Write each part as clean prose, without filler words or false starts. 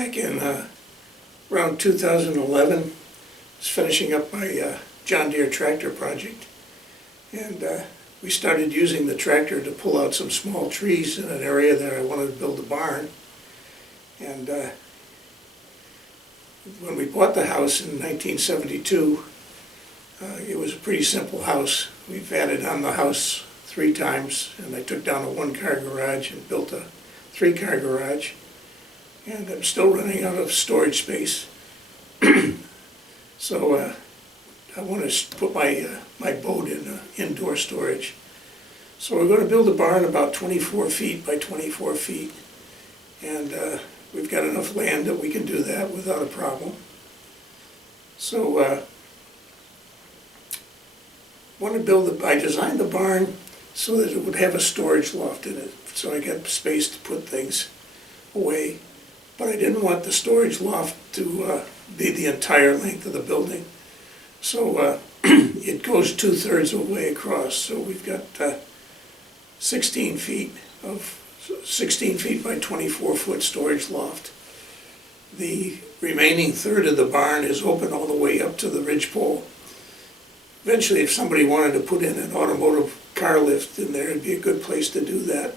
back in around 2011. I was finishing up my John Deere tractor project, and we started using the tractor to pull out some small trees in an area that I wanted to build a barn. And when we bought the house in 1972, it was a pretty simple house. We've added on the house 3 times, and I took down a 1-car garage and built a 3-car garage. And I'm still running out of storage space. So I want to put my boat in indoor storage. So we're going to build a barn about 24 feet by 24 feet. And we've got enough land that we can do that without a problem. So I designed the barn so that it would have a storage loft in it, so I got space to put things away. But I didn't want the storage loft to be the entire length of the building. So it goes 2/3 of the way across. So we've got 16 feet by 24-foot storage loft. The remaining third of the barn is open all the way up to the ridge pole. Eventually, if somebody wanted to put in an automotive car lift in there, it'd be a good place to do that.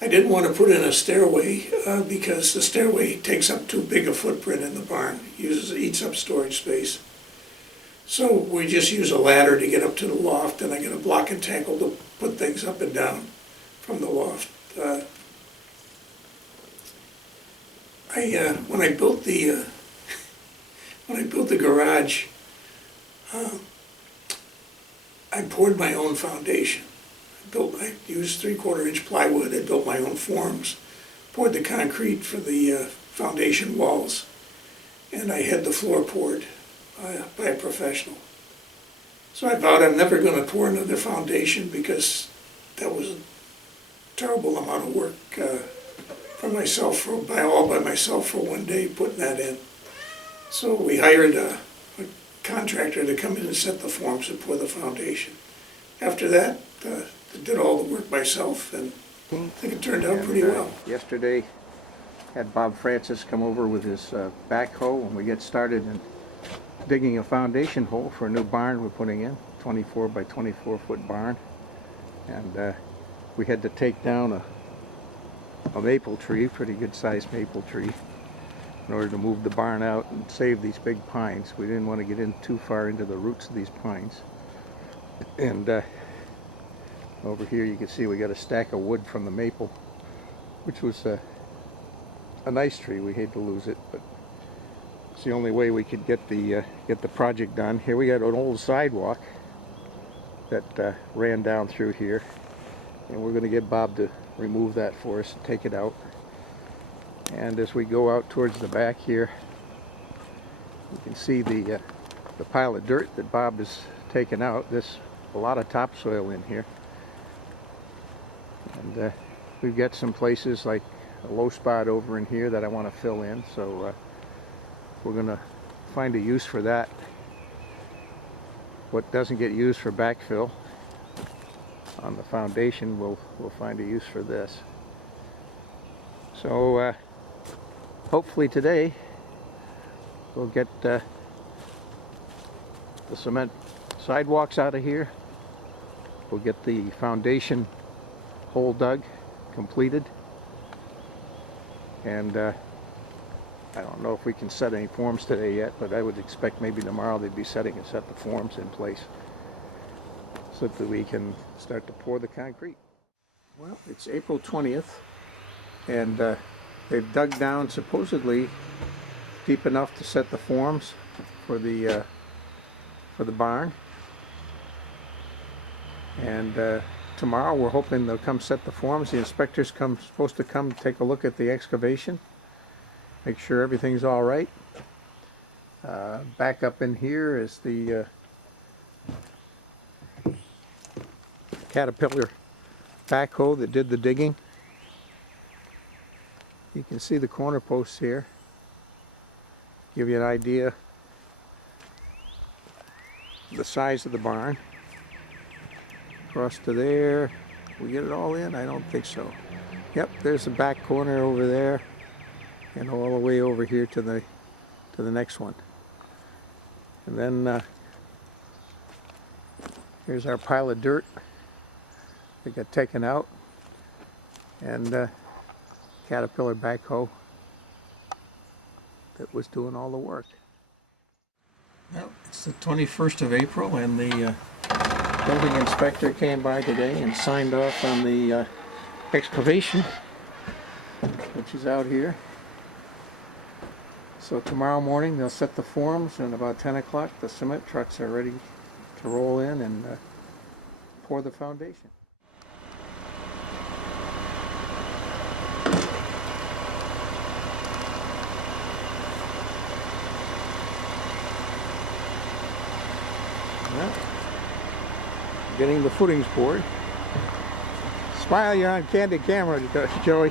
I didn't want to put in a stairway because the stairway takes up too big a footprint in the barn, eats up storage space. So we just use a ladder to get up to the loft, and I got a block and tackle to put things up and down from the loft. When I built the garage, I poured my own foundation. I used 3/4-inch plywood. I built my own forms, poured the concrete for the foundation walls, and I had the floor poured by a professional. So I vowed I'm never going to pour another foundation because that was a terrible amount of work all by myself for one day putting that in. So we hired a contractor to come in and set the forms and pour the foundation. After that, I did all the work myself, and I think it turned out pretty well. Yesterday, had Bob Francis come over with his backhoe, and we get started in digging a foundation hole for a new barn we're putting in, 24 by 24 foot barn. And we had to take down a maple tree, pretty good sized maple tree, in order to move the barn out and save these big pines. We didn't want to get in too far into the roots of these pines. And over here you can see we got a stack of wood from the maple, which was a nice tree. We hate to lose it, but it's the only way we could get the project done. Here we got an old sidewalk that ran down through here, and we're going to get Bob to remove that for us and take it out. And as we go out towards the back here, you can see the pile of dirt that Bob has taken out. There's a lot of topsoil in here. And we've got some places like a low spot over in here that I want to fill in. So we're going to find a use for that. What doesn't get used for backfill on the foundation, we'll find a use for this. So hopefully today we'll get the cement sidewalks out of here. We'll get the foundation hole dug, completed, and I don't know if we can set any forms today yet, but I would expect maybe tomorrow they'd be set the forms in place so that we can start to pour the concrete. Well, it's April 20th, and they've dug down supposedly deep enough to set the forms for the barn. And tomorrow we're hoping they'll come set the forms. The inspector's supposed to come take a look at the excavation, make sure everything's all right. Back up in here is the Caterpillar backhoe that did the digging. You can see the corner posts here. Give you an idea of the size of the barn. Across to there. We get it all in? I don't think so. Yep, there's the back corner over there. and all the way over here to the next one. And then here's our pile of dirt that got taken out, and Caterpillar backhoe that was doing all the work. Well, it's the 21st of April, and the building inspector came by today and signed off on the excavation, which is out here. So tomorrow morning they'll set the forms, and about 10 o'clock the cement trucks are ready to roll in and pour the foundation. Well, getting the footings poured. Smile, you're on candid camera, Joey.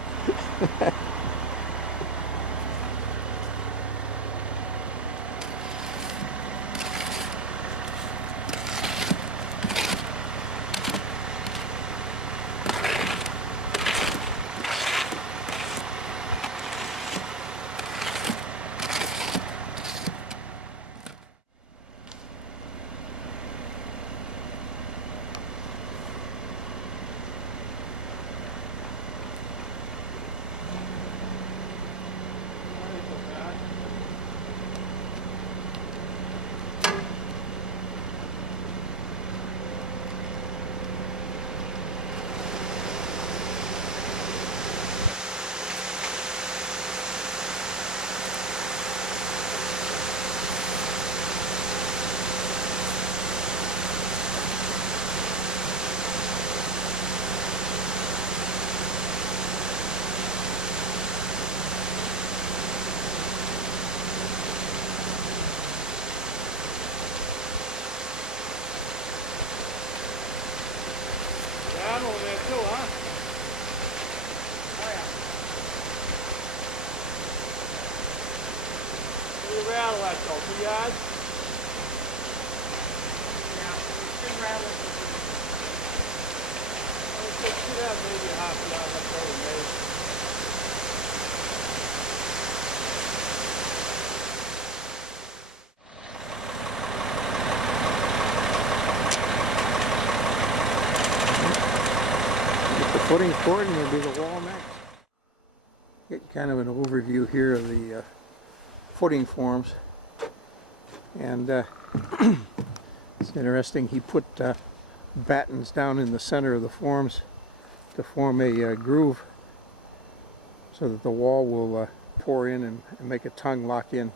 Down over there too, huh? Oh yeah. Where you rattle that go? 2 yards? Yeah, big rattle. I would say should have maybe a half yard left over, maybe. Footing poured, and we'll do the wall next. Get kind of an overview here of the footing forms, and it's interesting. He put battens down in the center of the forms to form a groove, so that the wall will pour in and make a tongue lock in,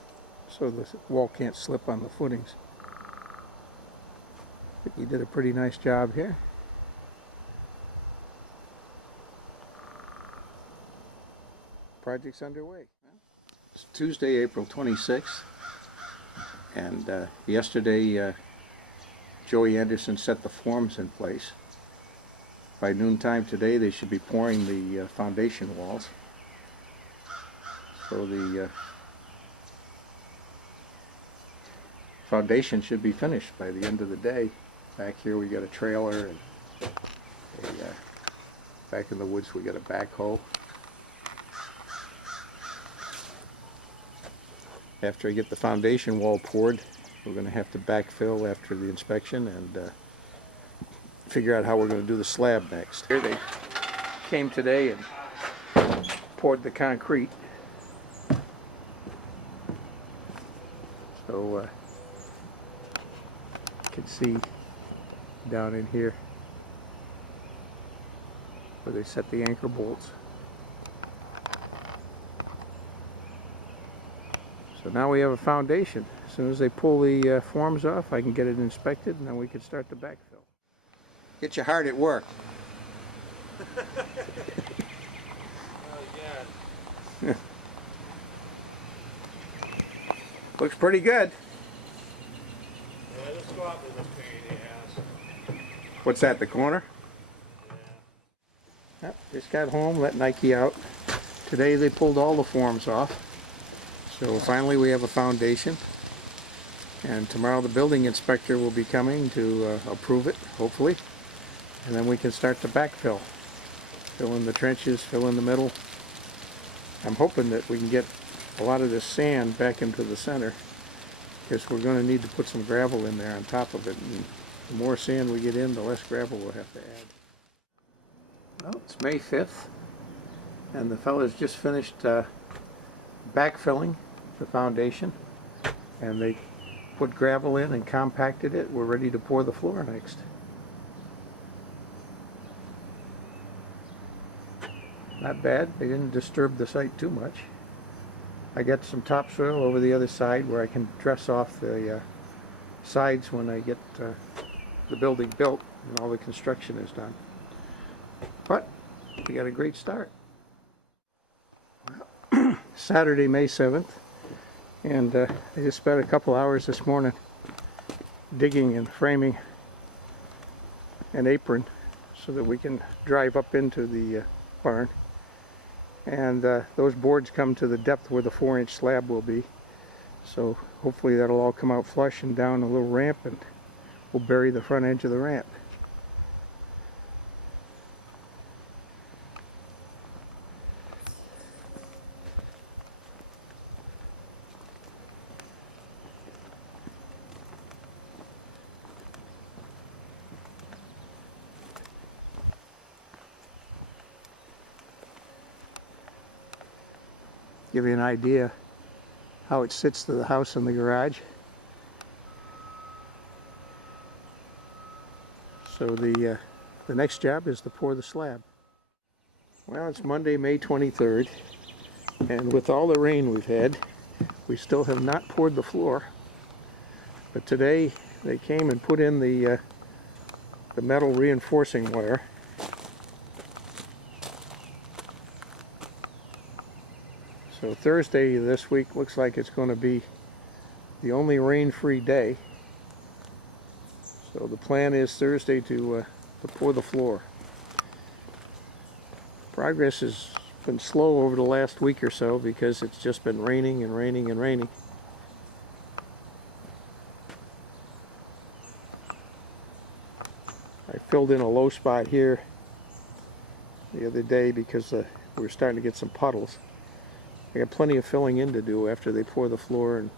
so the wall can't slip on the footings. But he did a pretty nice job here. Project's underway. It's Tuesday, April 26th, and yesterday Joey Anderson set the forms in place. By noontime today they should be pouring the foundation walls. So the foundation should be finished by the end of the day. Back here we got a trailer, and back in the woods we got a backhoe. After I get the foundation wall poured, we're going to have to backfill after the inspection and figure out how we're going to do the slab next. Here they came today and poured the concrete. So you can see down in here where they set the anchor bolts. So now we have a foundation. As soon as they pull the forms off, I can get it inspected, and then we can start the backfill. Get your heart at work. Oh, yeah. Looks pretty good. Yeah, this spot was a pain in the ass. What's that, the corner? Yeah. Yep, just got home, let Nike out. Today they pulled all the forms off. So finally we have a foundation, and tomorrow the building inspector will be coming to approve it, hopefully, and then we can start the backfill. Fill in the trenches, fill in the middle, I'm hoping that we can get a lot of this sand back into the center, because we're going to need to put some gravel in there on top of it. And the more sand we get in, the less gravel we'll have to add. Well, it's May 5th, and the fellas just finished backfilling the foundation, and they put gravel in and compacted it. We're ready to pour the floor next. Not bad. They didn't disturb the site too much. I got some topsoil over the other side where I can dress off the sides when I get the building built and all the construction is done. But we got a great start. Well, Saturday, May 7th, and I just spent a couple hours this morning digging and framing an apron so that we can drive up into the barn. And those boards come to the depth where the 4-inch slab will be. So hopefully that'll all come out flush and down a little ramp, and we'll bury the front edge of the ramp. Give you an idea how it sits to the house and the garage. So the next job is to pour the slab. Well, it's Monday, May 23rd, and with all the rain we've had, we still have not poured the floor. But today they came and put in the metal reinforcing wire. So Thursday this week looks like it's going to be the only rain-free day. So the plan is Thursday to pour the floor. Progress has been slow over the last week or so because it's just been raining and raining and raining. I filled in a low spot here the other day because we were starting to get some puddles. I got plenty of filling in to do after they pour the floor and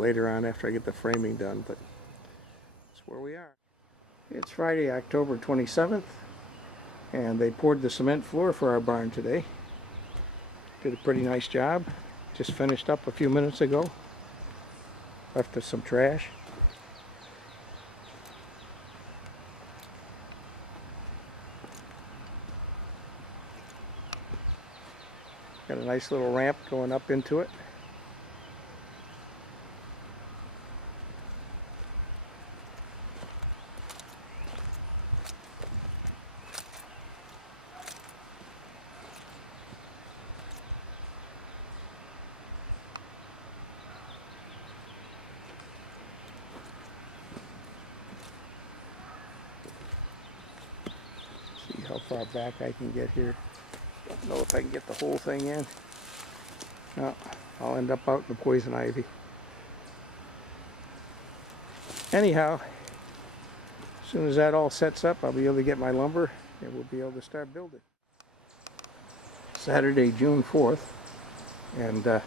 later on after I get the framing done, but that's where we are. It's Friday, October 27th, and they poured the cement floor for our barn today. Did a pretty nice job. Just finished up a few minutes ago. Left us some trash. Got a nice little ramp going up into it. See how far back I can get here. Don't know if I can get the whole thing in. No, I'll end up out in the poison ivy. Anyhow, as soon as that all sets up, I'll be able to get my lumber and we'll be able to start building. Saturday, June 4th, and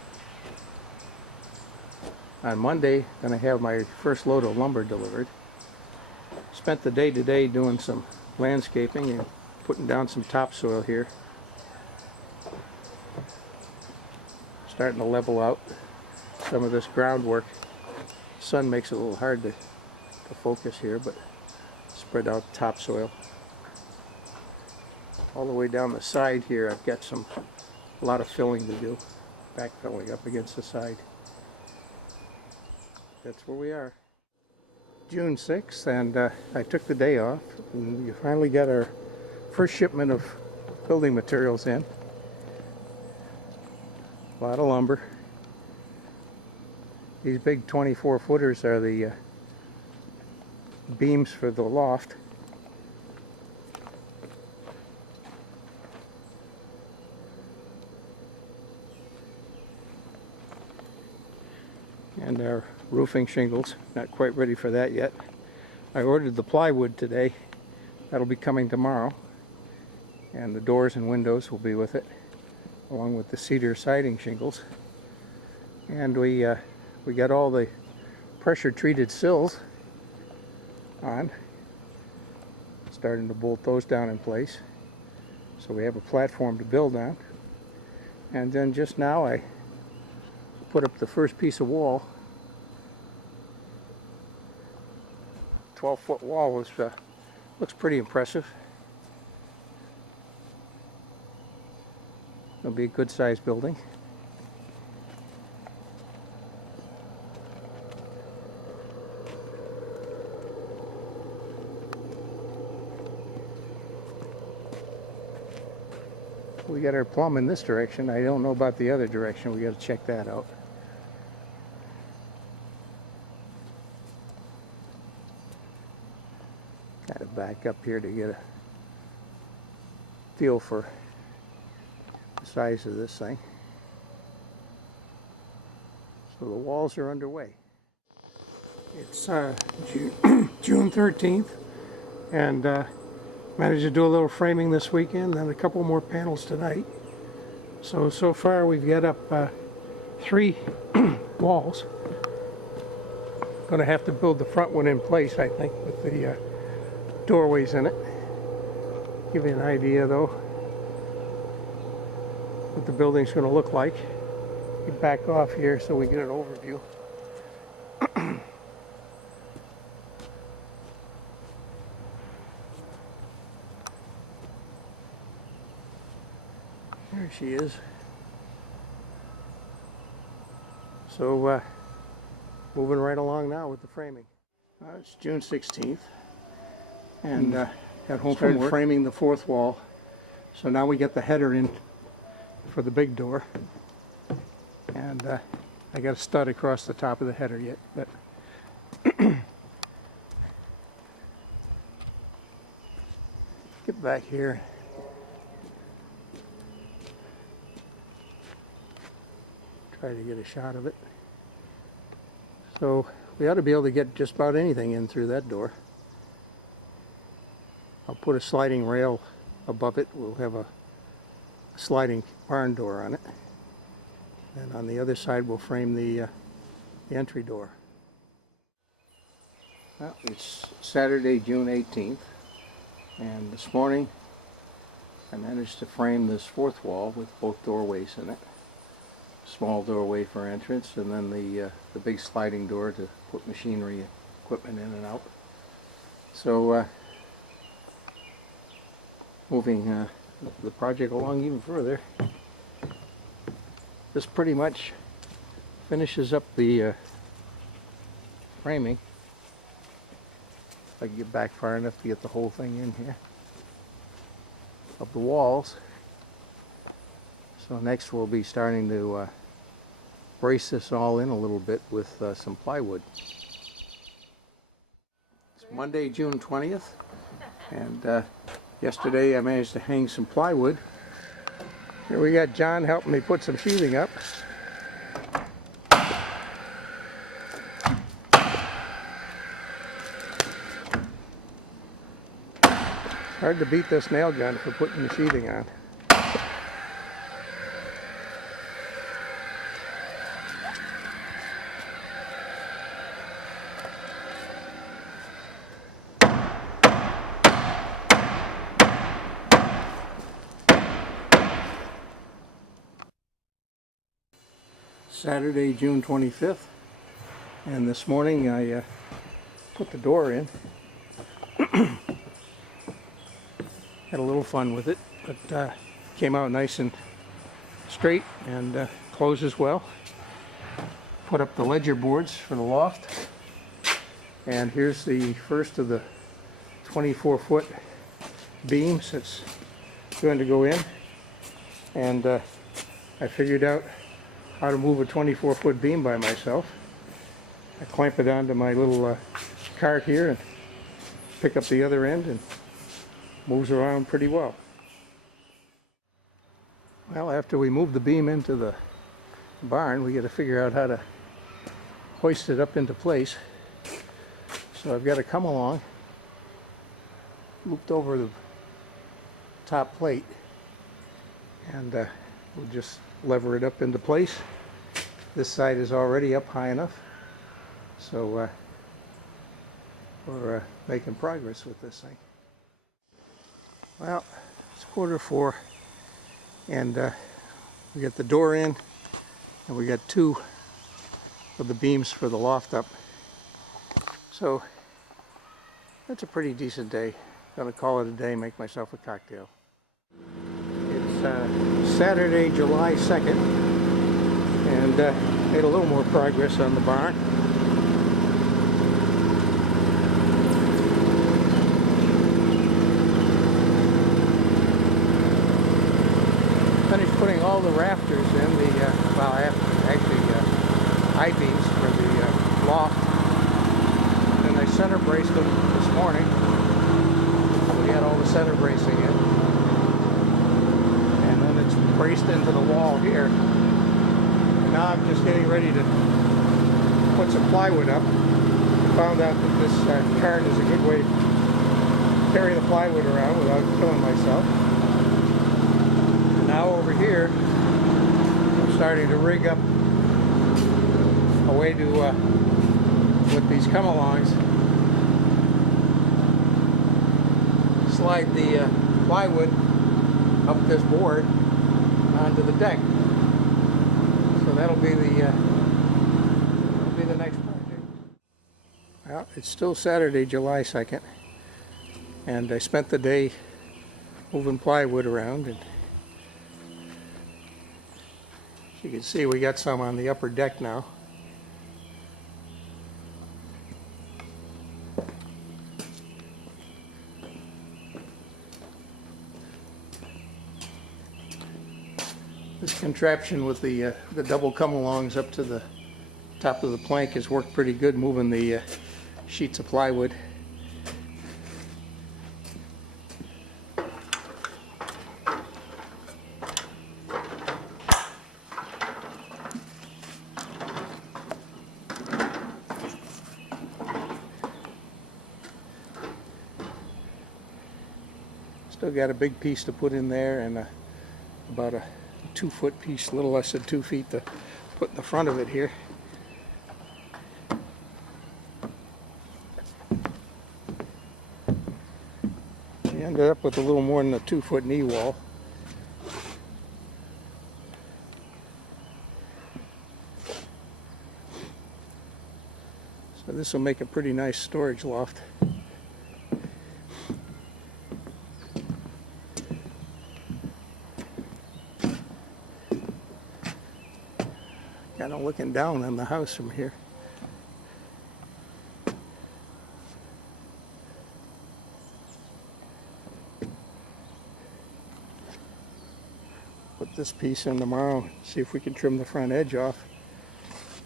on Monday, I'm going to have my first load of lumber delivered. Spent the day today doing some landscaping and putting down some topsoil here. Starting to level out some of this groundwork. Sun makes it a little hard to focus here, but spread out topsoil. All the way down the side here, I've got a lot of filling to do. Backfilling up against the side. That's where we are. June 6th, and I took the day off, and we finally got our first shipment of building materials in. A lot of lumber. These big 24 footers are the beams for the loft. And our roofing shingles, not quite ready for that yet. I ordered the plywood today. That'll be coming tomorrow. And the doors and windows will be with it. along with the cedar siding shingles. And we got all the pressure treated sills on, starting to bolt those down in place. So we have a platform to build on. And then just now I put up the first piece of wall. 12-foot wall looks pretty impressive. It'll be a good sized building. We got our plumb in this direction. I don't know about the other direction. We got to check that out. Got to back up here to get a feel for the size of this thing. So the walls are underway. It's June 13th, and managed to do a little framing this weekend and a couple more panels tonight. So far we've got up 3 walls. Going to have to build the front one in place, I think, with the doorways in it. Give you an idea though what the building's going to look like. Get back off here so we get an overview. There she is. So moving right along now with the framing. It's June 16th, and got home from work, framing the 4th wall. So now we get the header in for the big door, and I got a stud across the top of the header yet, but get back here. Try to get a shot of it. So we ought to be able to get just about anything in through that door. I'll put a sliding rail above it. We'll have a sliding barn door on it. And on the other side we'll frame the entry door. Well, it's Saturday, June 18th, and this morning I managed to frame this 4th wall with both doorways in it. Small doorway for entrance, and then the big sliding door to put machinery equipment in and out. So moving the project along even further, this pretty much finishes up the framing. If I can get back far enough to get the whole thing in here of the walls. So next we'll be starting to brace this all in a little bit with some plywood. It's Monday, June 20th, and yesterday I managed to hang some plywood. Here we got John helping me put some sheathing up. Hard to beat this nail gun for putting the sheathing on. Saturday, June 25th, and this morning I put the door in. Had a little fun with it, but came out nice and straight and closes well. Put up the ledger boards for the loft, and here's the first of the 24-foot beams that's going to go in, and I figured out how to move a 24-foot beam by myself. I clamp it onto my little cart here and pick up the other end, and moves around pretty well. Well, after we move the beam into the barn, we got to figure out how to hoist it up into place. So I've got to come along, looped over the top plate, and We'll just lever it up into place. This side is already up high enough, so we're making progress with this thing. Well, it's 3:45, and we got the door in, and we got 2 of the beams for the loft up. So that's a pretty decent day. Gonna call it a day, make myself a cocktail. It's Saturday, July 2nd, and made a little more progress on the barn. Finished putting all the rafters in the, well, I-beams for the loft. And I center braced them this morning. So we had all the center bracing in. And then it's braced into the wall here. And now I'm just getting ready to put some plywood up. I found out that this cart is a good way to carry the plywood around without killing myself. Now over here, I'm starting to rig up a way to, with these come-alongs, slide the plywood up this board onto the deck. So that'll be the next project. Well, it's still Saturday, July 2nd, and I spent the day moving plywood around, and you can see we got some on the upper deck now. This contraption with the double come-alongs up to the top of the plank has worked pretty good, moving the sheets of plywood. Still got a big piece to put in there, and about a 2-foot piece, a little less than 2 feet, to put in the front of it here. We ended up with a little more than a 2-foot knee wall. So this will make a pretty nice storage loft. Kind of looking down on the house from here. Put this piece in tomorrow, see if we can trim the front edge off,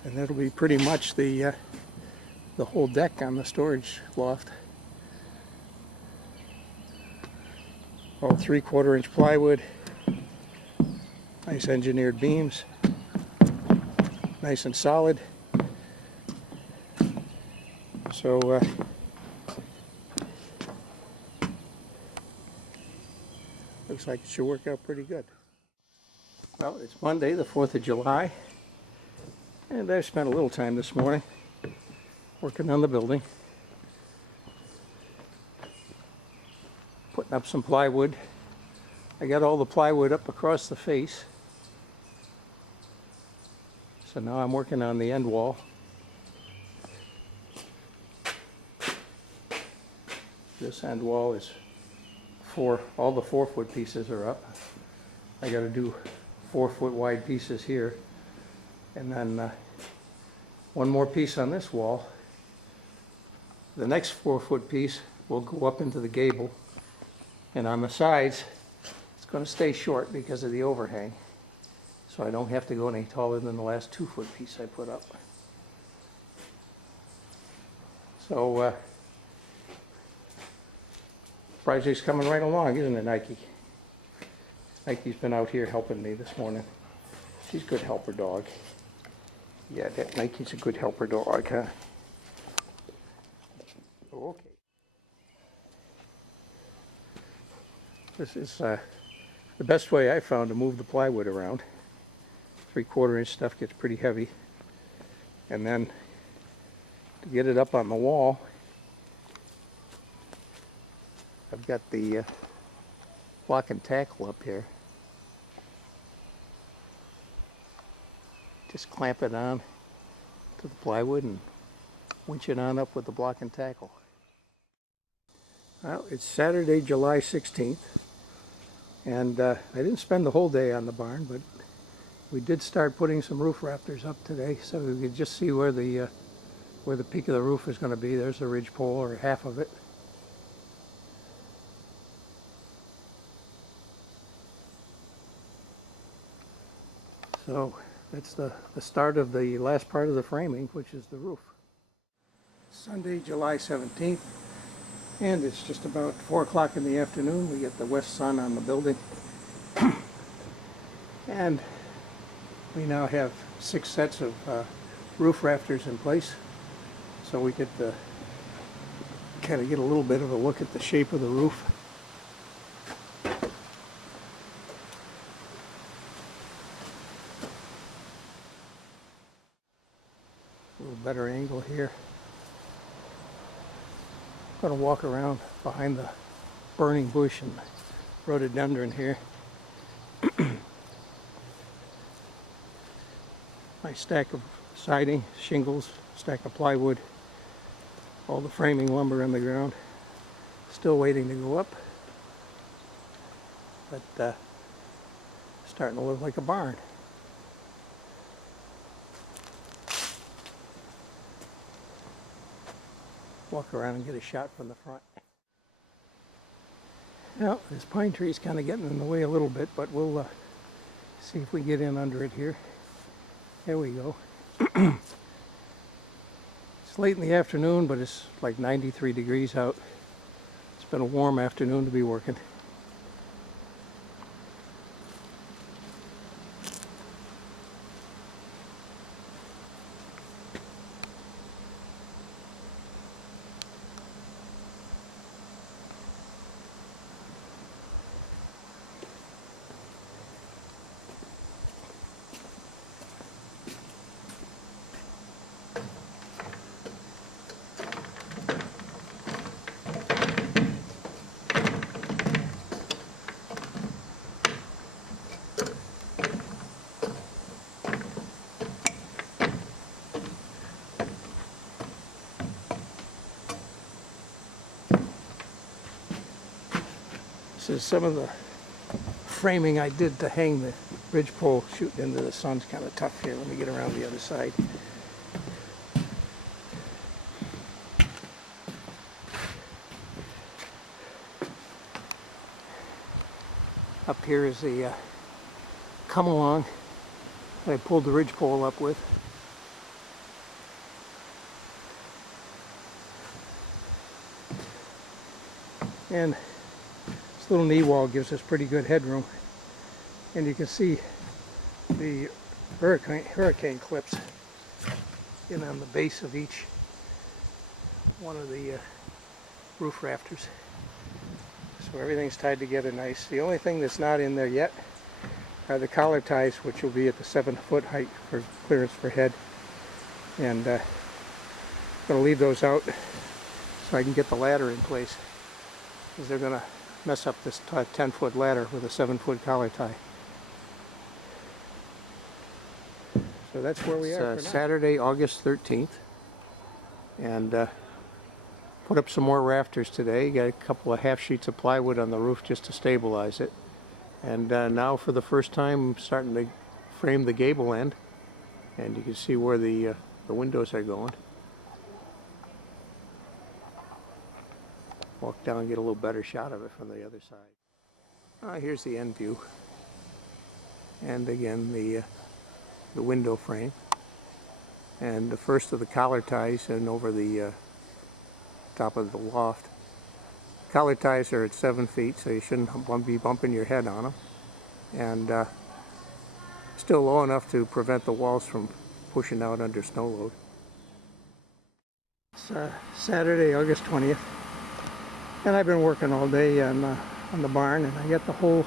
and that'll be pretty much the whole deck on the storage loft. All 3/4 inch plywood, nice engineered beams. Nice and solid. So looks like it should work out pretty good. Well, it's Monday, the 4th of July, and I've spent a little time this morning working on the building, putting up some plywood. I got all the plywood up across the face. So now I'm working on the end wall. This end wall is all the 4-foot pieces are up. I got to do 4-foot wide pieces here. And then one more piece on this wall. The next 4-foot piece will go up into the gable. And on the sides, it's going to stay short because of the overhang. So I don't have to go any taller than the last 2-foot piece I put up. So project's coming right along, isn't it, Nike? Nike's been out here helping me this morning. She's a good helper dog. Yeah, that Nike's a good helper dog, huh? Okay. This is The best way I found to move the plywood around, 3/4 inch stuff gets pretty heavy, and then to get it up on the wall, I've got the block and tackle up here. Just clamp it on to the plywood and winch it on up with the block and tackle. Well, it's Saturday, July 16th, and I didn't spend the whole day on the barn, but we did start putting some roof rafters up today, so we could just see where the peak of the roof is going to be. There's the ridge pole, or half of it. So that's the start of the last part of the framing, which is the roof. Sunday, July 17th, and it's just about 4 o'clock in the afternoon. We get the west sun on the building, and we now have 6 sets of roof rafters in place, so we could kind of get a little bit of a look at the shape of the roof. A little better angle here. I'm going to walk around behind the burning bush and rhododendron here. My stack of siding, shingles, stack of plywood, all the framing lumber on the ground. Still waiting to go up, but starting to look like a barn. Walk around and get a shot from the front. Now, this pine tree is kind of getting in the way a little bit, but we'll see if we get in under it here. There we go. It's late in the afternoon, but it's like 93 degrees out. It's been a warm afternoon to be working. This is some of the framing I did to hang the ridge pole shooting into the sun's kind of tough here. Let me get around the other side. Up here is the come along that I pulled the ridge pole up with. And this little knee wall gives us pretty good headroom, and you can see the hurricane clips in on the base of each one of the roof rafters. So everything's tied together nice. The only thing that's not in there yet are the collar ties, which will be at the 7-foot height for clearance for head, and I'm going to leave those out so I can get the ladder in place, because they're going to mess up this 10-foot ladder with a 7-foot collar tie. So that's where we are. It's Saturday, August 13th, and put up some more rafters today. Got a couple of half sheets of plywood on the roof just to stabilize it, and now for the first time I'm starting to frame the gable end, and you can see where the windows are going. Walk down and get a little better shot of it from the other side. Here's the end view, and again the window frame, and the first of the collar ties and over the top of the loft. Collar ties are at 7 feet, so you shouldn't be bumping your head on them, and still low enough to prevent the walls from pushing out under snow load. It's Saturday, August 20th. And I've been working all day on the barn, and I got the whole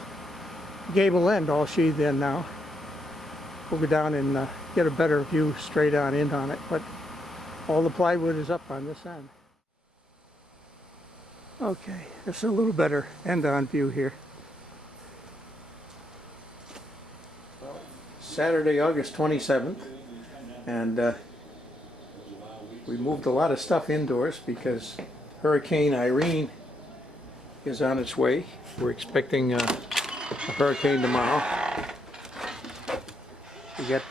gable end all sheathed in now. We'll go down and get a better view straight on in on it, but all the plywood is up on this end. Okay, it's a little better end-on view here. Saturday, August 27th, and we moved a lot of stuff indoors because Hurricane Irene is on its way. We're expecting a hurricane tomorrow. We got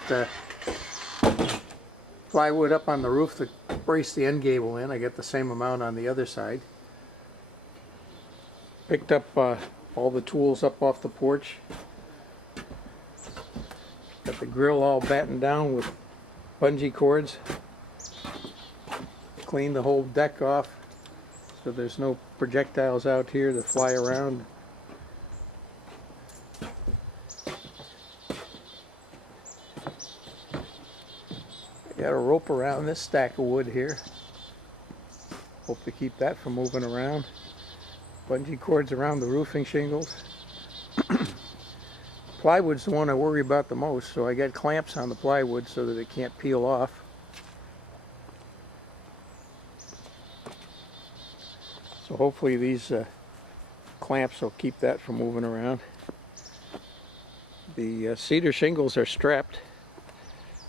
plywood up on the roof to brace the end gable in. I got the same amount on the other side. Picked up all the tools up off the porch. Got the grill all battened down with bungee cords. Cleaned the whole deck off so there's no projectiles out here to fly around. Got a rope around this stack of wood here. Hope to keep that from moving around. Bungee cords around the roofing shingles. Plywood's the one I worry about the most, so I got clamps on the plywood so that it can't peel off. So hopefully these clamps will keep that from moving around. The cedar shingles are strapped,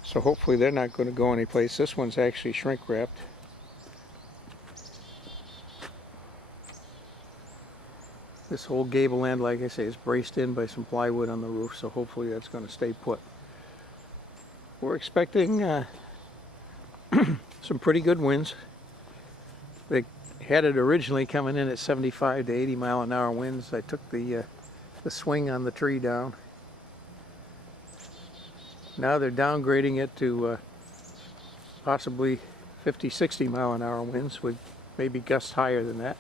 so hopefully they're not going to go anyplace. This one's actually shrink wrapped. This whole gable end, like I say, is braced in by some plywood on the roof, so hopefully that's going to stay put. We're expecting some pretty good winds. They had it originally coming in at 75 to 80 mile an hour winds. I took the swing on the tree down. Now they're downgrading it to possibly 50, 60 mile an hour winds with maybe gusts higher than that.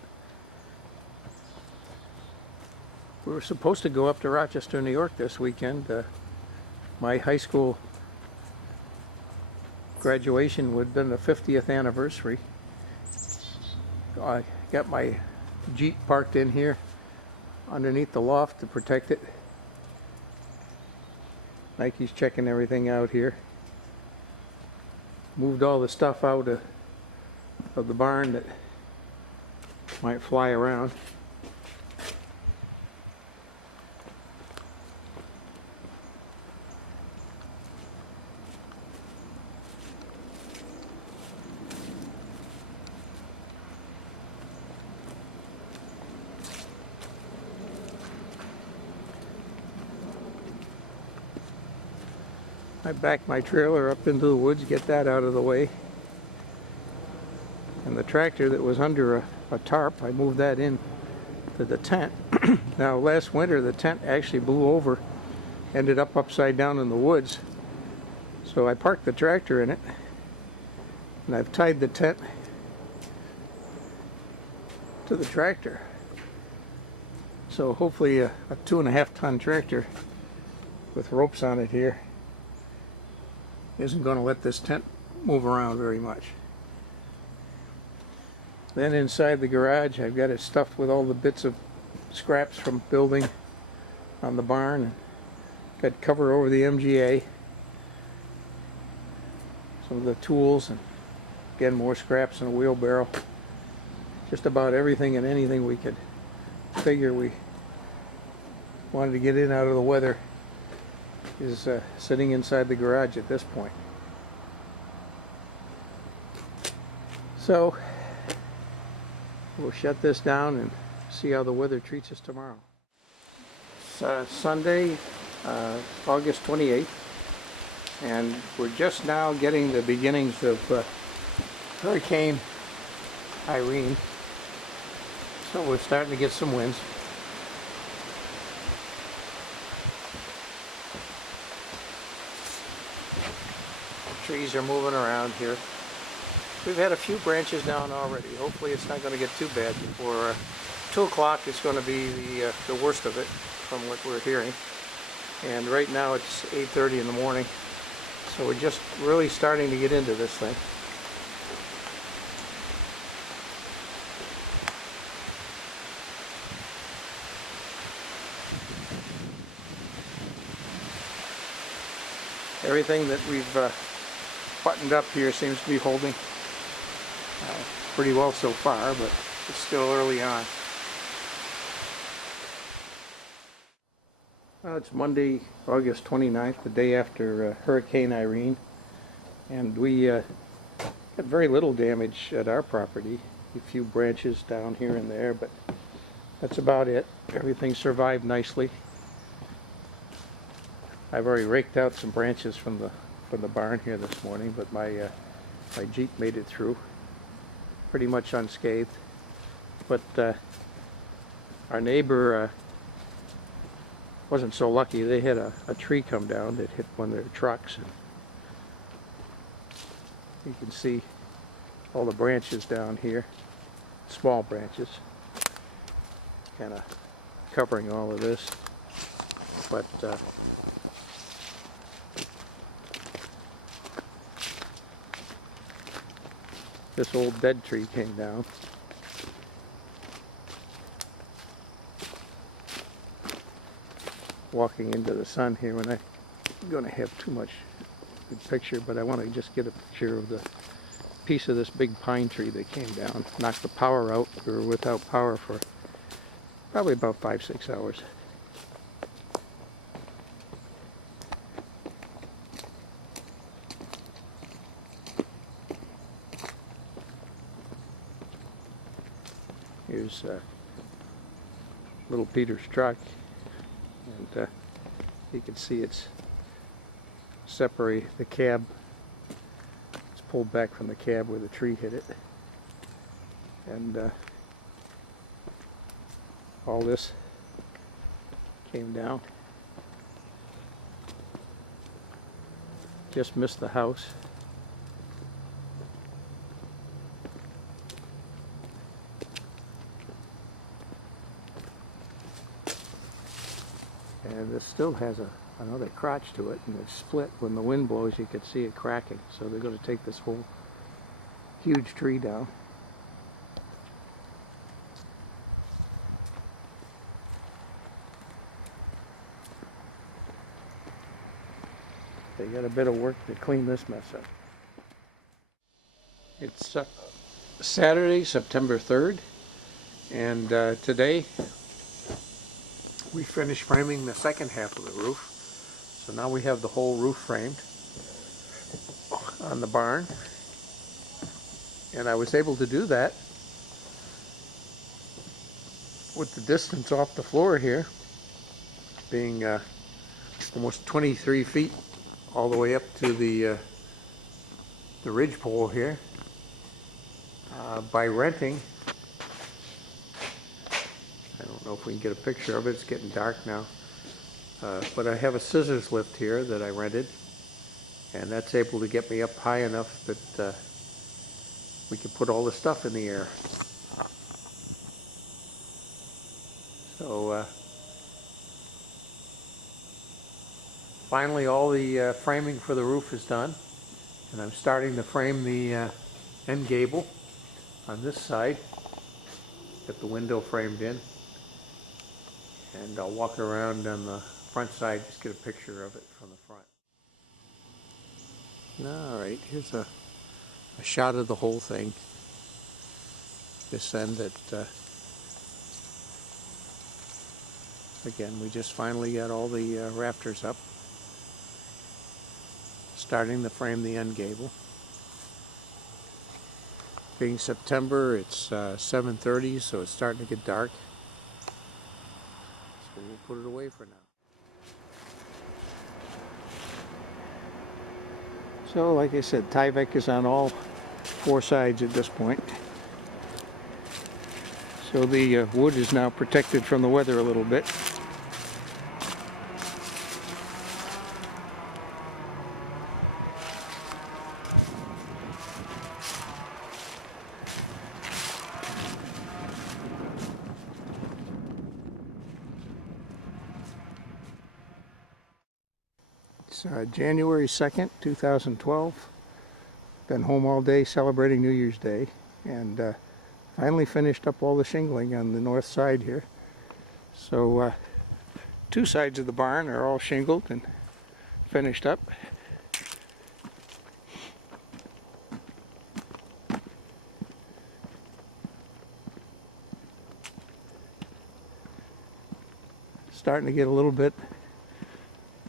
We were supposed to go up to Rochester, New York this weekend. My high school graduation would have been the 50th anniversary. I got my Jeep parked in here underneath the loft to protect it. Nike's checking everything out here. Moved all the stuff out of the barn that might fly around. I backed my trailer up into the woods, get that out of the way. And the tractor that was under a tarp, I moved that in to the tent. Now last winter the tent actually blew over, ended up upside down in the woods. So I parked the tractor in it, and I've tied the tent to the tractor. So hopefully a 2.5 ton tractor with ropes on it here isn't going to let this tent move around very much. Then inside the garage I've got it stuffed with all the bits of scraps from building on the barn. Got cover over the MGA, some of the tools, and again more scraps in a wheelbarrow. Just about everything and anything we could figure we wanted to get in out of the weather is sitting inside the garage at this point. So we'll shut this down and see how the weather treats us tomorrow. It's Sunday, August 28th, and we're just now getting the beginnings of Hurricane Irene. So we're starting to get some winds. Trees are moving around here. We've had a few branches down already. Hopefully it's not going to get too bad before 2 o'clock. It's going to be the worst of it from what we're hearing. And right now it's 8:30 in the morning. So we're just really starting to get into this thing. Everything that we've buttoned up here seems to be holding pretty well so far, but it's still early on. Well, it's Monday, August 29th, the day after Hurricane Irene, and we had very little damage at our property. A few branches down here and there, but that's about it. Everything survived nicely. I've already raked out some branches from the barn here this morning, but my Jeep made it through pretty much unscathed. But our neighbor wasn't so lucky. They had a tree come down that hit one of their trucks, and you can see all the branches down here, small branches, kind of covering all of this. But this old dead tree came down. Walking into the sun here when I'm going to have too much good picture, but I want to just get a picture of the piece of this big pine tree that came down, knocked the power out. We were without power for probably about 5-6 hours. Here's little Peter's truck, and you can see it's separate the cab. It's pulled back from the cab where the tree hit it, and all this came down. Just missed the house. And this still has another crotch to it, and it's split. When the wind blows, you can see it cracking. So they're going to take this whole huge tree down. They got a bit of work to clean this mess up. It's Saturday, September 3rd, and today we finished framing the second half of the roof. So now we have the whole roof framed on the barn. And I was able to do that with the distance off the floor here being almost 23 feet all the way up to the ridge pole here by renting. I don't know if we can get a picture of it. It's getting dark now. But I have a scissors lift here that I rented, and that's able to get me up high enough that we can put all the stuff in the air. So finally all the framing for the roof is done, and I'm starting to frame the end gable on this side. Get the window framed in. And I'll walk around on the front side, just get a picture of it from the front. Alright, here's a shot of the whole thing. This end that, again, we just finally got all the rafters up. Starting to frame the end gable. Being September, it's 7:30, so it's starting to get dark. We'll put it away for now. So, like I said, Tyvek is on all 4 sides at this point. So the wood is now protected from the weather a little bit. It's January 2nd, 2012. Been home all day celebrating New Year's Day, and finally finished up all the shingling on the north side here. So 2 sides of the barn are all shingled and finished up. starting to get a little bit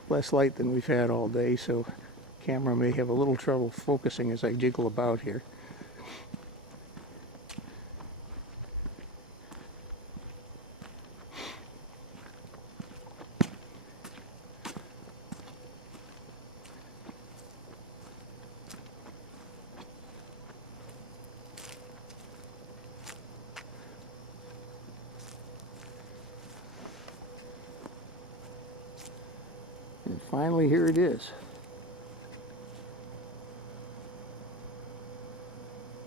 less light than we've had all day, so camera may have a little trouble focusing as I jiggle about here. And finally, here it is.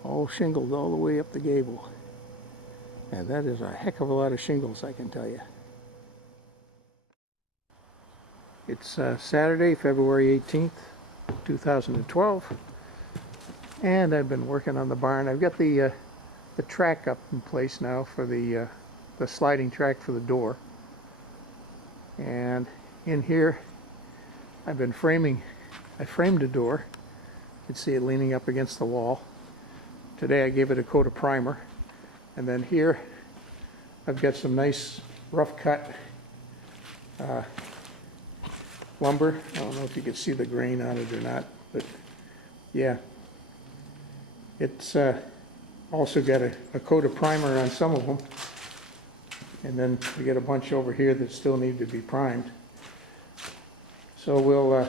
All shingled all the way up the gable. And that is a heck of a lot of shingles, I can tell you. It's Saturday, February 18th, 2012. And I've been working on the barn. I've got the track up in place now for the sliding track for the door. And in here, I framed a door. You can see it leaning up against the wall. Today I gave it a coat of primer. And then here, I've got some nice rough cut lumber. I don't know if you can see the grain on it or not, but yeah. It's also got a coat of primer on some of them. And then we got a bunch over here that still need to be primed. So we'll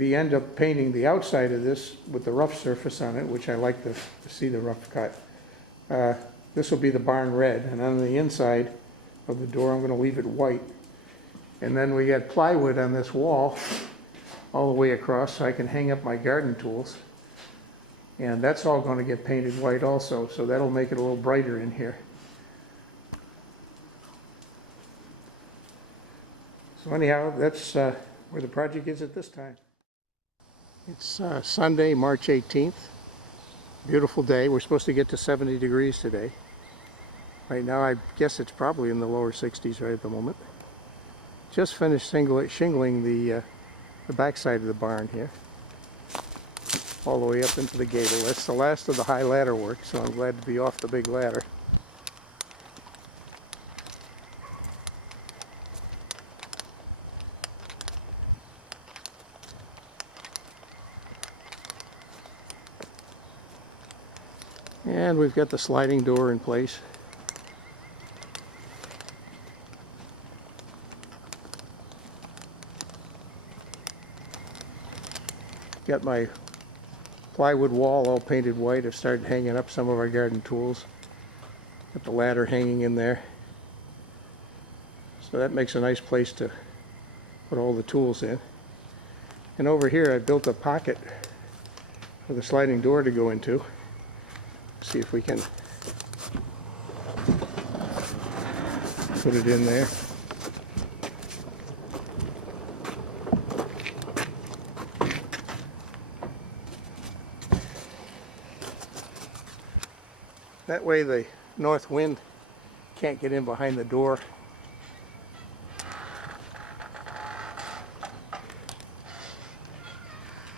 end up painting the outside of this with the rough surface on it, which I like to see the rough cut. This will be the barn red, and on the inside of the door I'm going to leave it white. And then we got plywood on this wall all the way across so I can hang up my garden tools. And that's all going to get painted white also, so that'll make it a little brighter in here. So anyhow, that's where the project is at this time. It's Sunday, March 18th. Beautiful day. We're supposed to get to 70 degrees today. Right now, I guess it's probably in the lower 60s right at the moment. Just finished shingling the backside of the barn here, all the way up into the gable. That's the last of the high ladder work, so I'm glad to be off the big ladder. And we've got the sliding door in place. Got my plywood wall all painted white. I've started hanging up some of our garden tools. Got the ladder hanging in there. So that makes a nice place to put all the tools in. And over here I built a pocket for the sliding door to go into. See if we can put it in there. That way the north wind can't get in behind the door.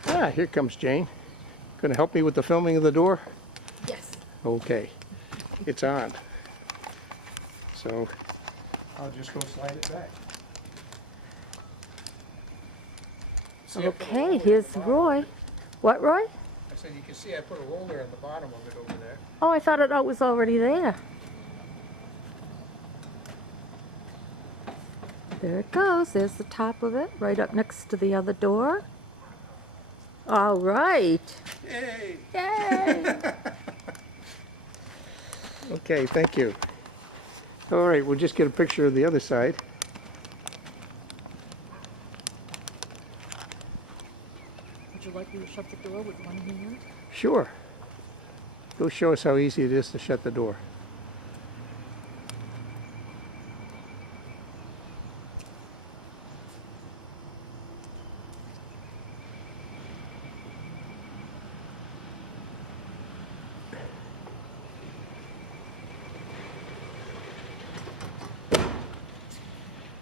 Ah, here comes Jane. Gonna help me with the filming of the door? Yes. Okay, it's on. So I'll just go slide it back. Okay, here's Roy. What, Roy? I said you can see I put a roller on the bottom of it over there. Oh, I thought it was already there. There it goes. There's the top of it, right up next to the other door. All right. Yay! Yay! Okay, thank you. All right, we'll just get a picture of the other side. Would you like me to shut the door with one hand? Sure. Go show us how easy it is to shut the door.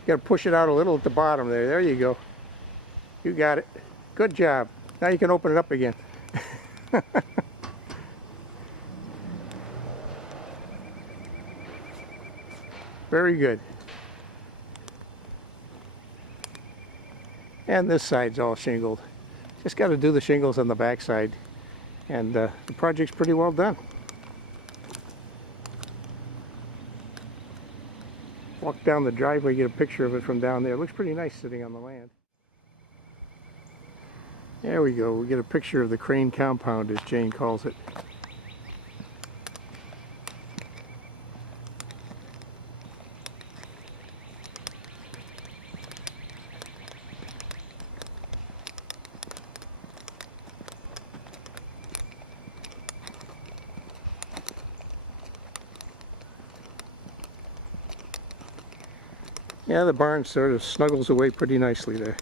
You gotta push it out a little at the bottom there. There you go. You got it. Good job. Now you can open it up again. Very good. And this side's all shingled. Just got to do the shingles on the back side, and the project's pretty well done. Walk down the driveway, get a picture of it from down there. It looks pretty nice sitting on the land. There we go. We get a picture of the crane compound, as Jane calls it. Yeah, the barn sort of snuggles away pretty nicely there.